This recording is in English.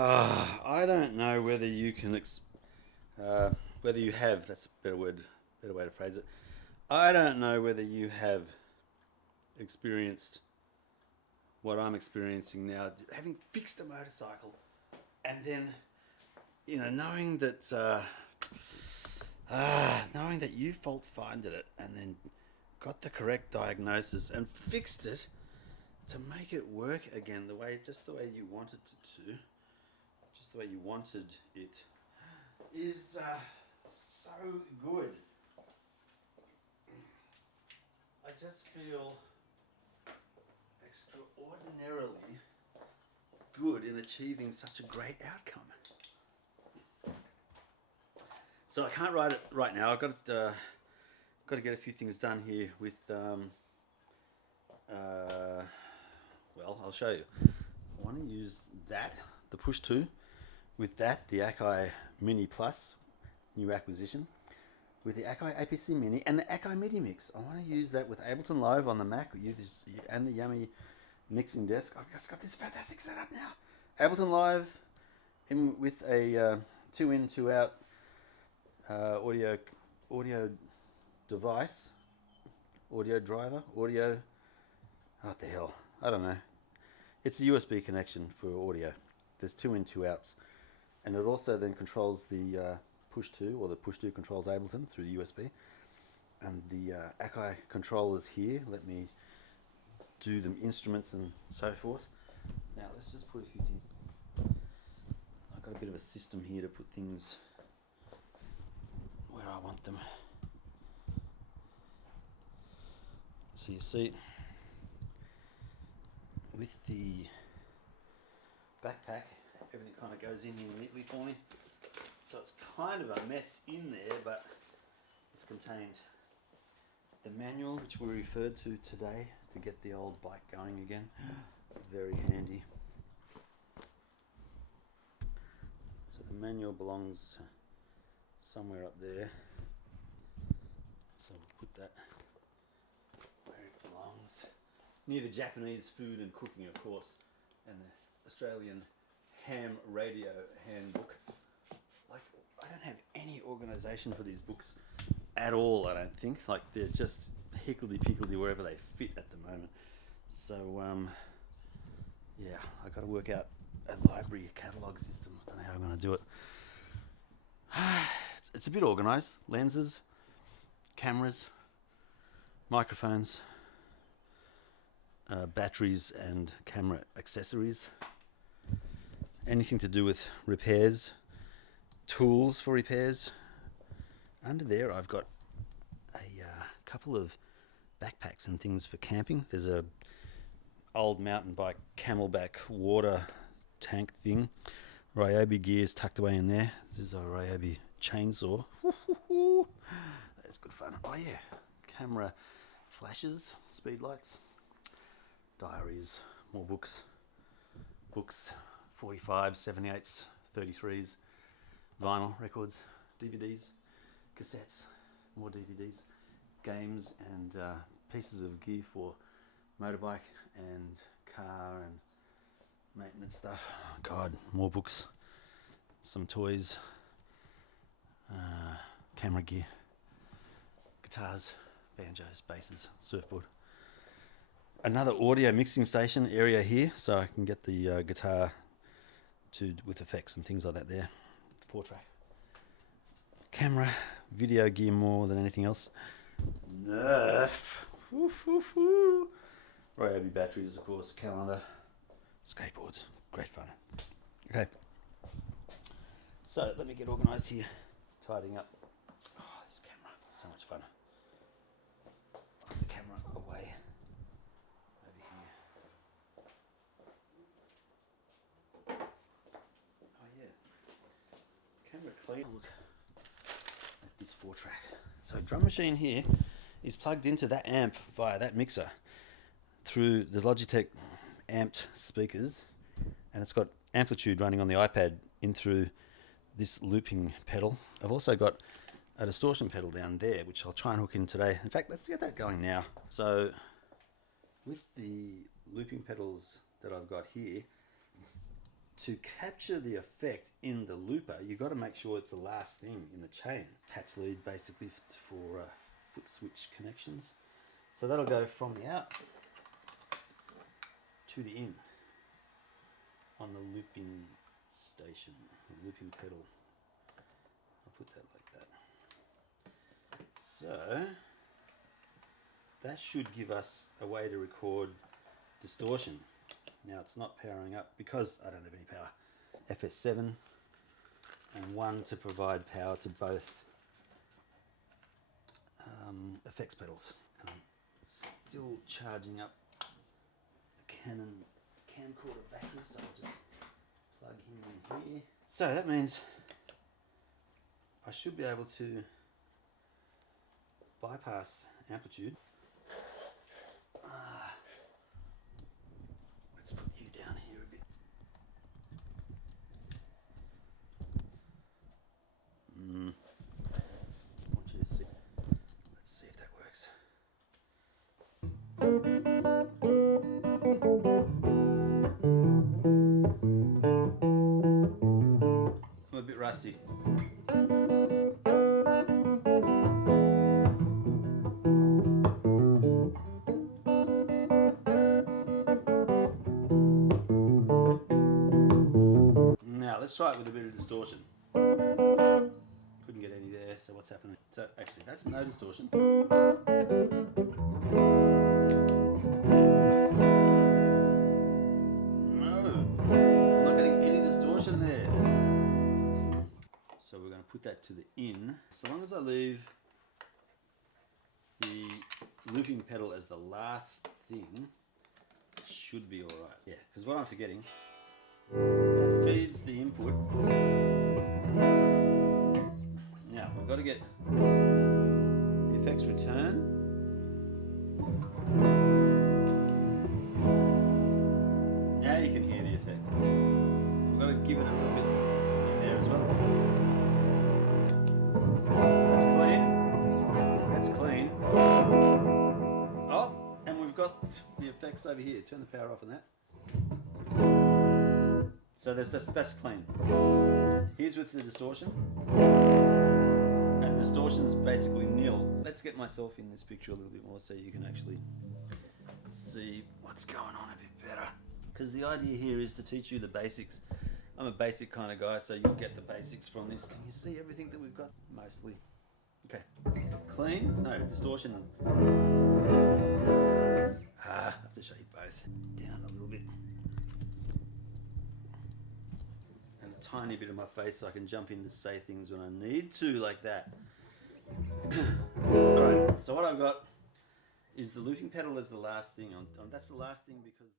I don't know whether you can, whether you have. That's a better way to phrase it. I don't know whether you have experienced what I'm experiencing now, having fixed a motorcycle, and then knowing that you fault finded it, and then got the correct diagnosis and fixed it to make it work again just the way you wanted it to, just the way you wanted it, is so good. I just feel extraordinarily good in achieving such a great outcome. So I can't write it right now. I've got to get a few things done here with. Well, I'll show you. I want to use the Push 2, with the Akai Mini Plus, new acquisition, with the Akai APC Mini and the Akai MIDI Mix. I want to use that with Ableton Live on the Mac and the Yummy mixing desk. I've just got this fantastic setup now. Ableton Live with a 2 in, 2 out audio device, audio driver, what the hell, I don't know. It's a USB connection for audio. There's 2 in, 2 outs, and it also then controls the Push 2, or the Push 2 controls Ableton through the USB, and the Akai controllers here let me do the instruments and so forth. Now let's just put a few things. I've got a bit of a system here to put things where I want them. So you see, with the backpack, everything kind of goes in here neatly for me. So it's kind of a mess in there, but it's contained the manual, which we referred to today to get the old bike going again. Very handy. So the manual belongs somewhere up there. So we'll put that where it belongs. Near the Japanese food and cooking, of course, and the Australian ham radio handbook. Like, I don't have any organisation for these books at all, I don't think. Like, they're just higgledy-piggledy wherever they fit at the moment. So, yeah, I've got to work out a library catalogue system. I don't know how I'm going to do it. It's a bit organised. Lenses, cameras, microphones, batteries and camera accessories. Anything to do with repairs, tools for repairs. Under there I've got a couple of backpacks and things for camping. There's a old mountain bike camelback water tank thing. Ryobi gears tucked away in there. This is a Ryobi chainsaw. That's good fun. Oh yeah, camera flashes, speed lights, diaries, more books, 45s, 78s, 33s, vinyl records, DVDs, cassettes, more DVDs, games, and pieces of gear for motorbike and car and maintenance stuff. Oh God, more books, some toys, camera gear, guitars, banjos, basses, surfboard. Another audio mixing station area here, so I can get the guitar with effects and things like that there. 4-track. Camera, video gear more than anything else. Nerf. Ryobi batteries, of course, calendar, skateboards. Great fun. Okay. So let me get organised here. Tidying up. Oh, this camera. So much fun. Put the camera away. Over here. Oh yeah. Camera clean. Look at this 4-track. So drum machine here is plugged into that amp via that mixer through the Logitech amped speakers, and it's got amplitude running on the iPad in through this looping pedal. I've also got a distortion pedal down there, which I'll try and hook in today. In fact, let's get that going now. So with the looping pedals that I've got here, to capture the effect in the looper, you've got to make sure it's the last thing in the chain. Patch lead basically for foot switch connections. So that'll go from the out to the in on the looping station, the looping pedal. I'll put that like that. So that should give us a way to record distortion. Now it's not powering up because I don't have any power. FS7 and one to provide power to both effects pedals. Still charging up the Canon camcorder battery, so I'll just plug him in here. So that means I should be able to bypass amplitude. Let's put you down here a bit. I want you to see. Let's see if that works. I'm a bit rusty. Now let's try it with a bit of distortion. Couldn't get any there, so what's happening? So actually that's no distortion. So we're going to put that to the in. So long as I leave the looping pedal as the last thing, it should be alright. Yeah, because what I'm forgetting, that feeds the input. Now we've got to get the effects return. Now you can hear the effect. We've got to give it a little bit in there as well. That's clean. That's clean. Oh, and we've got the effects over here. Turn the power off on that. So that's clean. Here's with the distortion. And distortion's basically nil. Let's get myself in this picture a little bit more so you can actually see what's going on a bit better. Because the idea here is to teach you the basics. I'm a basic kind of guy, so you'll get the basics from this. Can you see everything that we've got? Mostly. Okay. Clean? No, distortion. I have to show you both. Down a little bit. And a tiny bit of my face so I can jump in to say things when I need to, like that. Alright, so what I've got is the looping pedal as the last thing. That's the last thing because